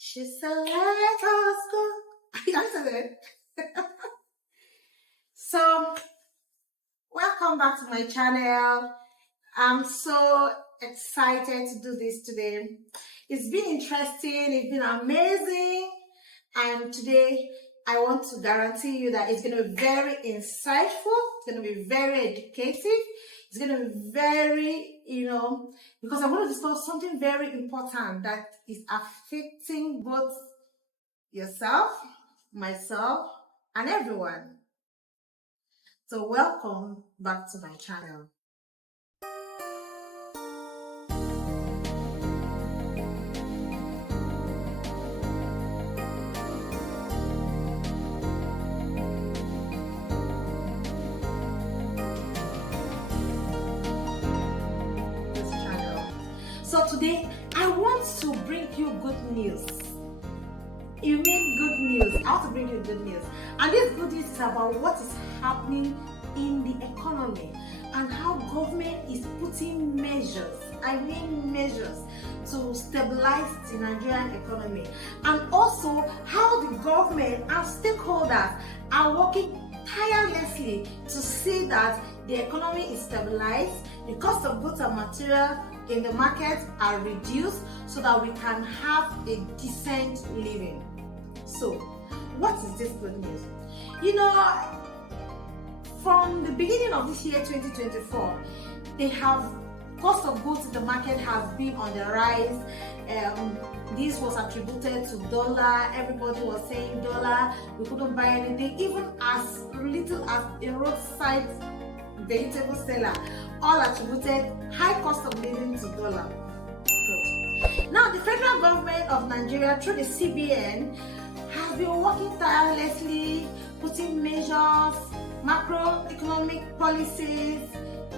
She said, let us go. I said it. So, welcome back to my channel. I'm so excited to do this today. It's been interesting, it's been amazing, and today I want to guarantee you that it's going to be very insightful, it's going to be very educative, it's going to be very, because I want to discuss something very important that is affecting both yourself, myself, and everyone. So welcome back to my channel. So today, I want to bring you good news. You mean good news? I want to bring you good news. And this good news is about what is happening in the economy and how government is putting measures, to stabilize the Nigerian economy. And also how the government and stakeholders are working tirelessly to see that the economy is stabilized, the cost of goods and material in the market are reduced so that we can have a decent living. So, what is this good news? From the beginning of this year 2024, cost of goods in the market has been on the rise. This was attributed to dollar. Everybody was saying dollar. We couldn't buy anything, even as little as a roadside vegetable seller. All attributed high cost of living to dollar. Good. Now, the federal government of Nigeria, through the CBN, has been working tirelessly, putting measures, macroeconomic policies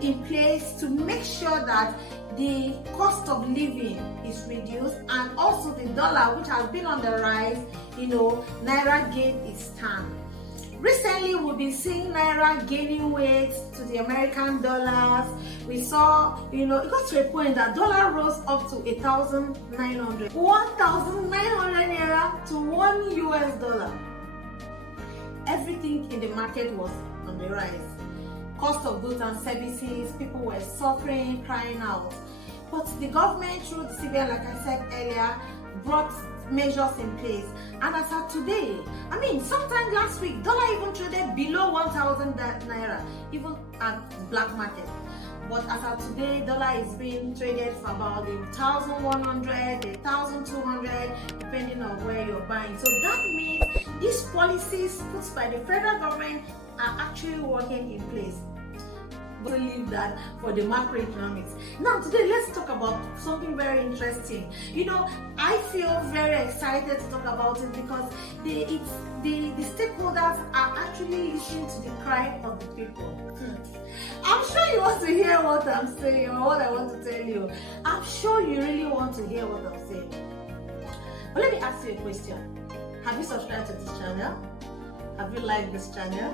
in place to make sure that the cost of living is reduced, and also the dollar, which has been on the rise, Naira gained its stand. Recently, we've been seeing Naira gaining weight to the American dollars. We saw, it got to a point that dollar rose up to 1,900 Naira to $1. Everything in the market was on the rise. Cost of goods and services, people were suffering, crying out. But the government, through the CBN, like I said earlier, brought measures in place. And as of today, sometime last week, dollar even traded below 1,000 Naira, even at black market. But as of today, dollar is being traded for about 1,100, 1,200, depending on where you're buying. So that means these policies put by the federal government are actually working in place. But leave that for the macroeconomics. Now today, let's talk about something very interesting. I feel very excited to talk about it because the stakeholders are actually listening to the cry of the people. I'm sure you want to hear what I'm saying or what I want to tell you. I'm sure you really want to hear what I'm saying. But let me ask you a question. Have you subscribed to this channel? Have you liked this channel?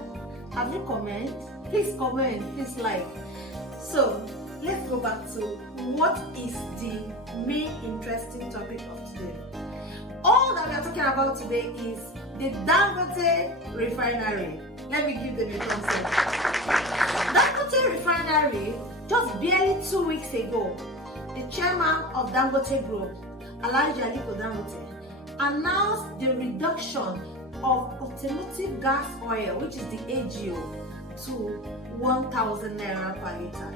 Have you comment? Please comment, please like. So let's go back to what is the main interesting topic of today. All that we are talking about today is the Dangote refinery. Let me give them a thumbs up. Dangote refinery, just barely 2 weeks ago, the chairman of Dangote Group, Alhaji Aliko Dangote, announced the reduction of automotive gas oil, which is the AGO, to 1,000 Naira per liter.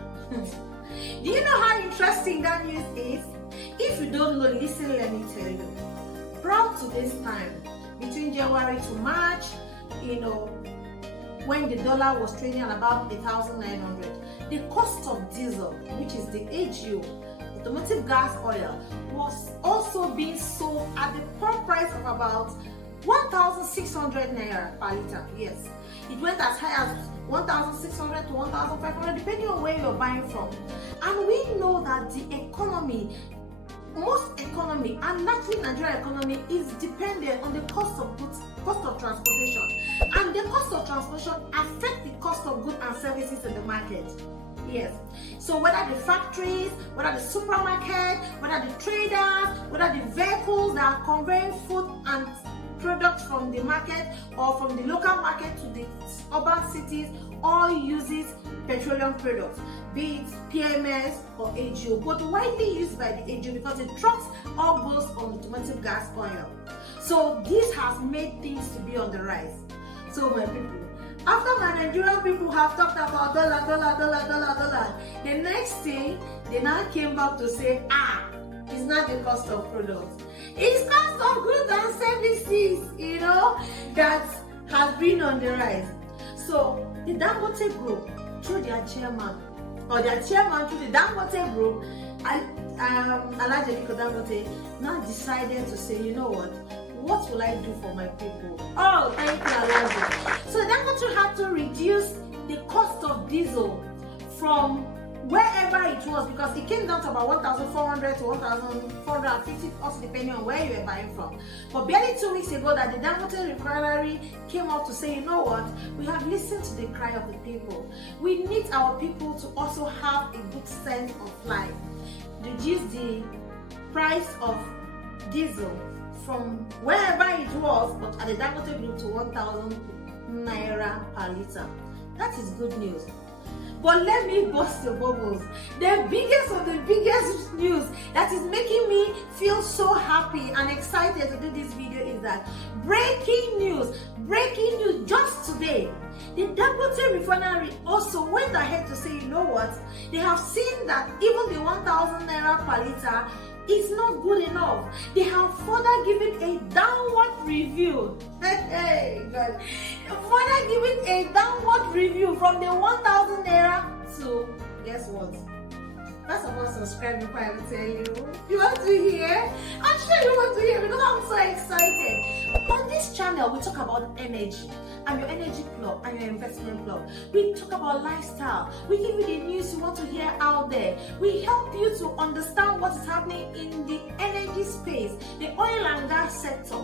Do you know how interesting that news is? If you don't know, listen, let me tell you. Prior to this time, between January to March, when the dollar was trading at about 1,900, the cost of diesel, which is the AGO, automotive gas oil, was also being sold at the pump price of about 1,600 Naira per liter. Yes, it went as high as 1,600 to 1,500, depending on where you're buying from. And we know that the economy, most economy, and naturally Nigerian economy, is dependent on the cost of goods, cost of transportation. And the cost of transportation affects the cost of goods and services in the market. Yes. So whether the factories, whether the supermarket, whether the traders, whether the vehicles that are conveying food and products from the market or from the local market to the urban cities, all uses petroleum products, be it PMS or AGO, but widely used by the AGO because the trucks all goes on automotive gas oil. So this has made things to be on the rise. So my people, after my Nigerian people have talked about dollar, the next thing they now came back to say, it's not the cost of products, it's cost of goods and services, you know, that has been on the rise. So the Dangote Group, through their chairman through the Dangote Group, Alhaji Dangote, now decided to say, you know what will I do for my people? Oh, thank you, Alhaji. So Dangote had to reduce the cost of diesel from wherever it was, because it came down to about 1,400 to 1,450, also depending on where you were buying from. But barely 2 weeks ago, that the Dangote refinery came out to say, you know what, we have listened to the cry of the people. We need our people to also have a good sense of life. Reduce the price of diesel from wherever it was, but at the Dangote Group, to 1,000 naira per liter. That is good news. But let me burst the bubbles. The biggest of the biggest news that is making me feel so happy and excited to do this video is that breaking news, just today, the Dangote refinery also went ahead to say, you know what, they have seen that even the 1,000 naira per liter is not good enough. They have further given a downward review. Hey, God. Further giving a downward review from the 1,000 naira to, guess what? First of all, subscribe before I will tell you. You want to hear? I'm sure you want to hear because I'm so excited. On this channel, we talk about energy. I'm your energy club and your investment club. We talk about lifestyle. We give you the news you want to hear out there. We help you to understand what is happening in the energy space, the oil and gas sector.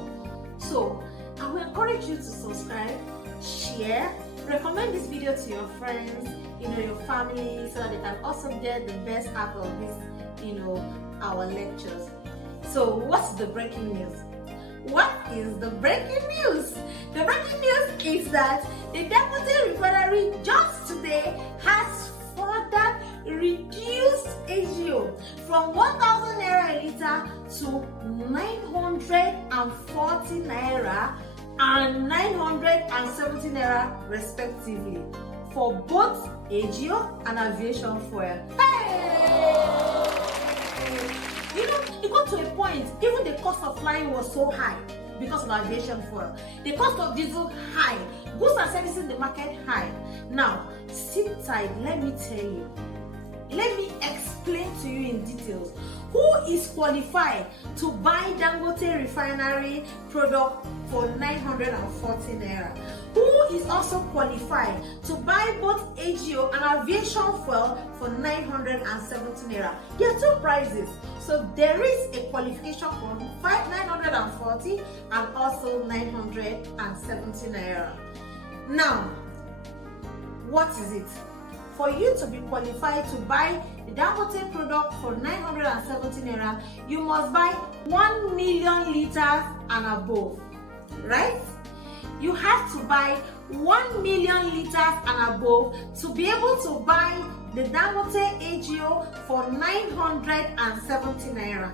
So I will encourage you to subscribe, share, recommend this video to your friends, your family, so that they can also get the best out of this, our lectures. So what's the breaking news? What is the breaking news? The breaking news is that the Dangote refinery just today has further reduced AGO from 1,000 naira a liter to 940 naira and 970 naira respectively for both AGO and aviation fuel. Hey! It got to a point, even the cost of flying was so high because of aviation fuel. The cost of diesel high, goods and services in the market high. Now, sit tight, let me tell you. Let me explain to you in details who is qualified to buy Dangote refinery product for 940 naira. Who is also qualified to buy both AGO and aviation fuel for 970 naira. There are two prices. So there is a qualification for 940 and also 970 naira. Now, what is it? For you to be qualified to buy the Dangote product for 970 naira, you must buy 1 million liters and above, right? You have to buy 1 million liters and above to be able to buy the Dangote AGO for 970 naira.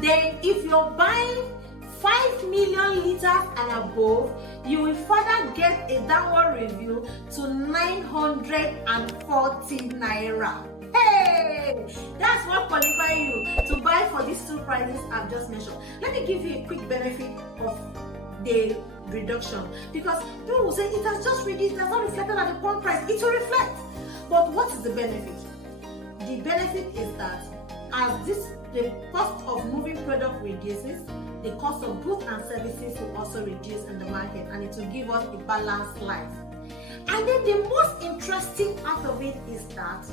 Then if you're buying 5 million liters and above, you will further get a downward review to 940 naira. Hey, that's what qualifies you to buy for these two prices I've just mentioned. Let me give you a quick benefit of the reduction, because people will say it has just reduced, it has not reflected at the pump price. It will reflect. But what is the benefit? The benefit is that as the cost of moving product reduces, the cost of goods and services will also reduce in the market, and it will give us a balanced life. And then the most interesting part of it is that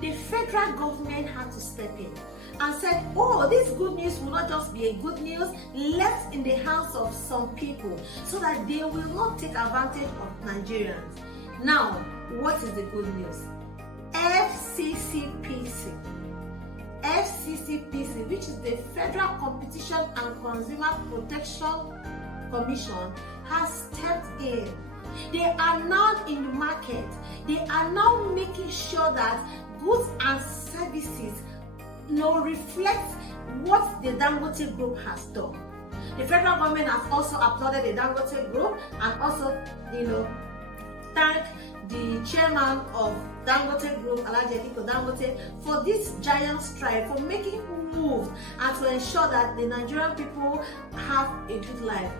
the federal government had to step in and said, oh, this good news will not just be a good news left in the hands of some people so that they will not take advantage of Nigerians. Now, what is the good news? FCCPC, which is the Federal Competition and Consumer Protection Commission, has stepped in. They are now in the market. They are now making sure that goods and services reflect what the Dangote Group has done. The federal government has also applauded the Dangote Group and also, thank the chairman of Dangote Group, Alhaji Aliko Dangote, for this giant stride, for making moves and to ensure that the Nigerian people have a good life.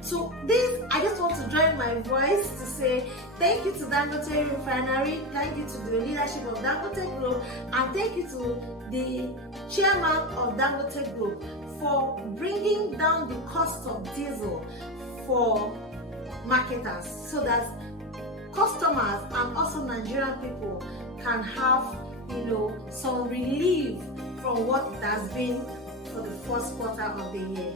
So this, I just want to join my voice to say thank you to Dangote Refinery, thank you to the leadership of Dangote Group, and thank you to the chairman of Dangote Group for bringing down the cost of diesel for marketers, so that customers and also Nigerian people can have, some relief from what it has been for the first quarter of the year.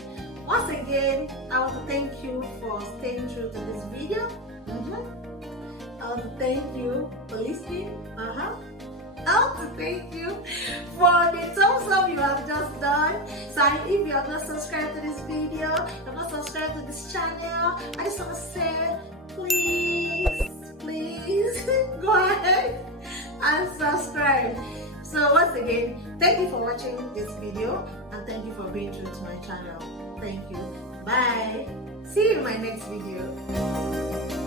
Once again, I want to thank you for staying true to this video. I want to thank you for listening. I want to thank you for the thumbs up you have just done. So if you have not subscribed to this video, you have not subscribed to this channel, I just want to say, please go ahead and subscribe. So once again, thank you for watching this video and thank you for being true to my channel. Thank you. Bye. See you in my next video.